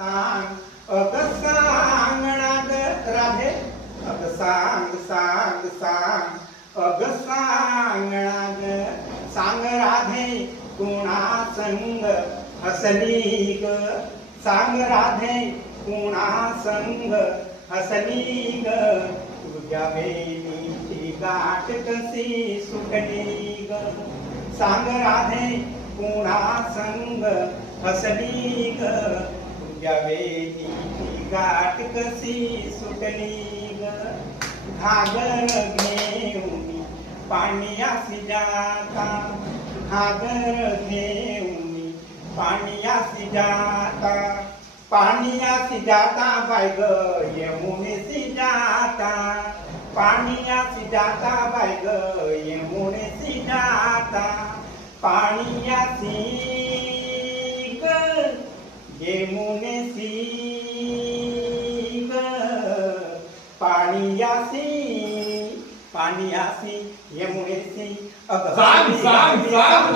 सांग अग सांग ना ग राधे अग सांग सांग सांग अग सांग ना ग सांग राधे कुणा संग हसली ग सांग राधे कुणा संग हसली ग तुझ्या वेणीची गाठ कशी सुटली ग सांग राधे कुणा संग हसली ग तुझ्या वेणीची गाठ कशी सुटली ग घागर घेऊन पाण्यासी जाता घागर घेऊन पाण्यासी जाता पानियासी जाता बाय ग यमुनेसी जाता पानियासी जाता बाय ग यमुनेसी जाता पानियासी ग यमुनेसी ग पानियासी पानियासी यमुनेसी सांग सांग सांग